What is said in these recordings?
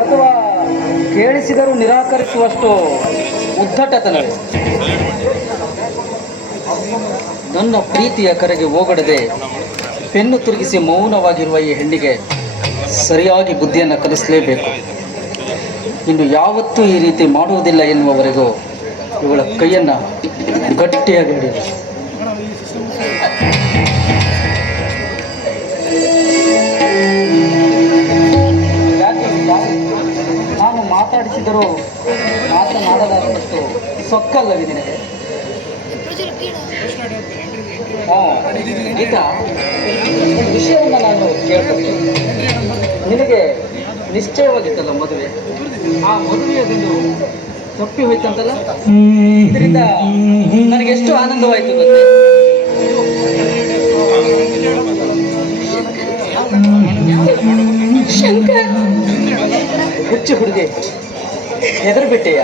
ಅಥವಾ ಕೇಳಿಸಿದರೂ ನಿರಾಕರಿಸುವಷ್ಟು ಉದ್ದಟತನವೇ ನನ್ನ ಪ್ರೀತಿಯ ಕರೆಗೆ ಹೋಗಡದೆ ಪೆನ್ನು ತಿರುಗಿಸಿ ಮೌನವಾಗಿರುವ ಈ ಹೆಣ್ಣಿಗೆ ಸರಿಯಾಗಿ ಬುದ್ಧಿಯನ್ನು ಕಲಿಸಲೇಬೇಕು. ಇನ್ನು ಯಾವತ್ತೂ ಈ ರೀತಿ ಮಾಡುವುದಿಲ್ಲ ಎನ್ನುವವರೆಗೂ ಇವಳ ಕೈಯನ್ನು ಗಟ್ಟಿಯಾಗಿ ಹಿಡಿದು ಮಾತಾಡಿಸಿದರೂ ಮತ್ತು ಸೊಕ್ಕಲ್ಲವೇ ನಿನಗೆ ಈಗ ಒಂದು ವಿಷಯವನ್ನು ನಾನು ಕೇಳ್ತೀನಿ ನಿನಗೆ ನಿಶ್ಚಯವಾಗಿತ್ತಲ್ಲ ಮದುವೆ? ಆ ಮದುವೆಯ ಬಿಂದು ತಪ್ಪಿ ಹೋಯ್ತಂತಲ್ಲ? ಇದರಿಂದ ನನಗೆ ಎಷ್ಟು ಆನಂದವಾಯಿತು ಗೊತ್ತೆ? ಹುಚ್ಚು ಹುಡುಗಿ. ಹೆದರ್ಬಿಟ್ಟೆಯ?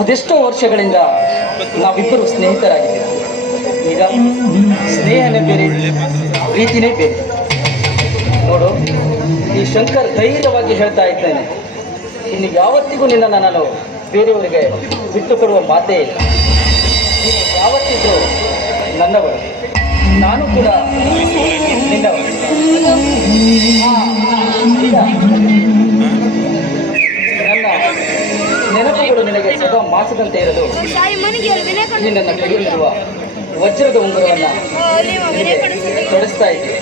ಅದೆಷ್ಟೋ ವರ್ಷಗಳಿಂದ ನಾವಿಬ್ಬರು ಸ್ನೇಹಿತರಾಗಿದ್ದೇವೆ. ಈಗ ಸ್ನೇಹನೇ ಬೇರೆ, ಪ್ರೀತಿನೇ ಬೇರೆ. ನೋಡು, ಈ ಶಂಕರ್ ಧೈರ್ಯವಾಗಿ ಹೇಳ್ತಾ ಇದ್ದೇನೆ. ಇನ್ನು ಯಾವತ್ತಿಗೂ ನಿನ್ನ ನಾನು ಬೇರೆಯವರಿಗೆ ಬಿಟ್ಟು ಕೊಡುವ ಮಾತೇ ಇಲ್ಲ. ನೀನು ಯಾವತ್ತಿದ್ರು ನನ್ನವರು. ನಾನು ಕೂಡ ನಿನ್ನವರು. ನಿನಗೆ ಸದಾ ಮಾಸದಂತೆ ಇರಲು ಇಲ್ಲಿ ಮನೆಗೆ ನನ್ನ ಕೈಯಲ್ಲಿರುವ ವಜ್ರದ ಉಂಗುರವನ್ನ ತೊಡಸ್ತಾ ಕಾಣಿಸುತ್ತೆ ತೊಡಿಸ್ತಾ ಇದ್ದೆ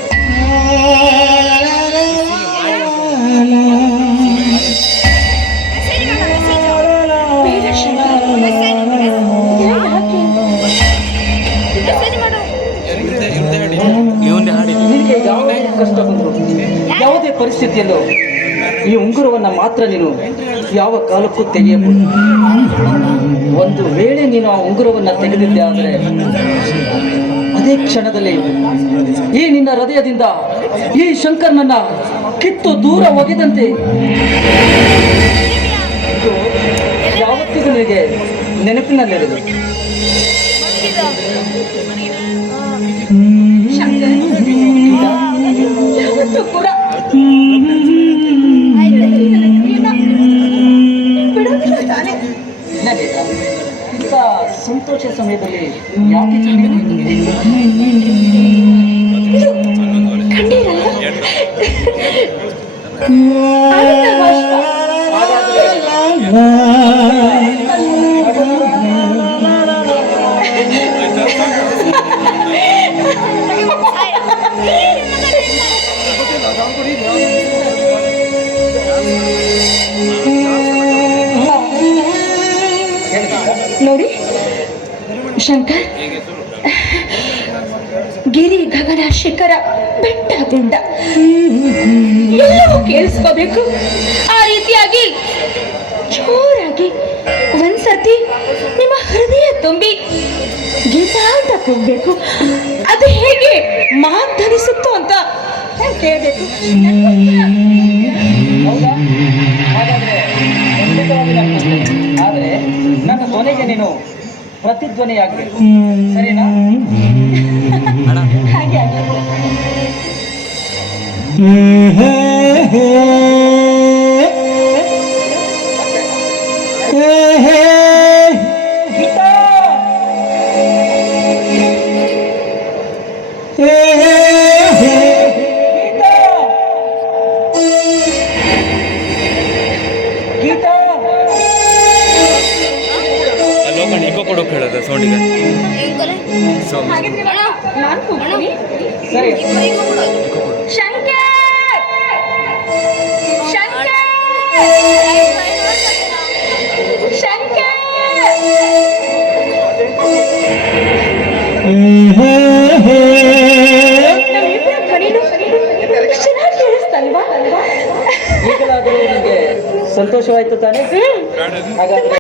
ಬೇಡ ಶಂಕರ್ ಯಾಕೆ? ಮೆಸೇಜ್ ಮಾಡು ಇವನ್ನೇ ಹಾಡಿ ನಿನಗೆ ಯಾವುದೇ ಕಷ್ಟ ಬಂದರು ಯಾವುದೇ ಪರಿಸ್ಥಿತಿಯಲ್ಲೂ ಈ ಉಂಗುರವನ್ನು ಮಾತ್ರ ನೀನು ಯಾವ ಕಾಲಕ್ಕೂ ತೆಗೆಯಬಹುದು. ಒಂದು ವೇಳೆ ನೀನು ಆ ಉಂಗುರವನ್ನು ತೆಗೆದಿದ್ದೆ ಆದರೆ ಅದೇ ಕ್ಷಣದಲ್ಲಿ ಈ ನಿನ್ನ ಹೃದಯದಿಂದ ಈ ಶಂಕರ್ನನ್ನ ಕಿತ್ತು ದೂರ ಒಗೆದಂತೆ ಇಂಥ ಸಂತೋಷ ಸಮಯದಲ್ಲಿ ಯಾಕೆ ಚಿಂತೆ? ಶಂಕರ್? ಗಿರಿ, ಗಗನ, ಶಿಖರ ಬೆಟ್ಟ ಗುಡ್ಡ ಎಲ್ಲವೂ ಕೇಳಿಸ್ಕೋಬೇಕು. ಆ ರೀತಿಯಾಗಿ ಜೋರಾಗಿ ಒಂದ್ಸತಿ ನಿಮ್ಮ ಹೃದಯ ತುಂಬಿ ಗೀತ ಅಂತ ಕೂಗ್ಬೇಕು. ಅದು ಹೇಗೆ ಮಾತನಿಸುತ್ತೋ ಅಂತ ಕೇಳಬೇಕು. ಆದ್ರೆ ನನ್ನ ಕೊನೆಗೆ ನೀನು ಪ್ರತಿಧ್ವನಿಯಾಗಬೇಕು ಸರಿನಾ? ಹಾಗೆ ಆಗ್ಲಿ. ಚೆನ್ನಾಗಿ ಹೇಳೋದು ಸೌಂಡಿಗ. ನಿಮಗೆ ಸಂತೋಷವಾಯ್ತು ತಾನೇ? ಹಾಗಾದ್ರೆ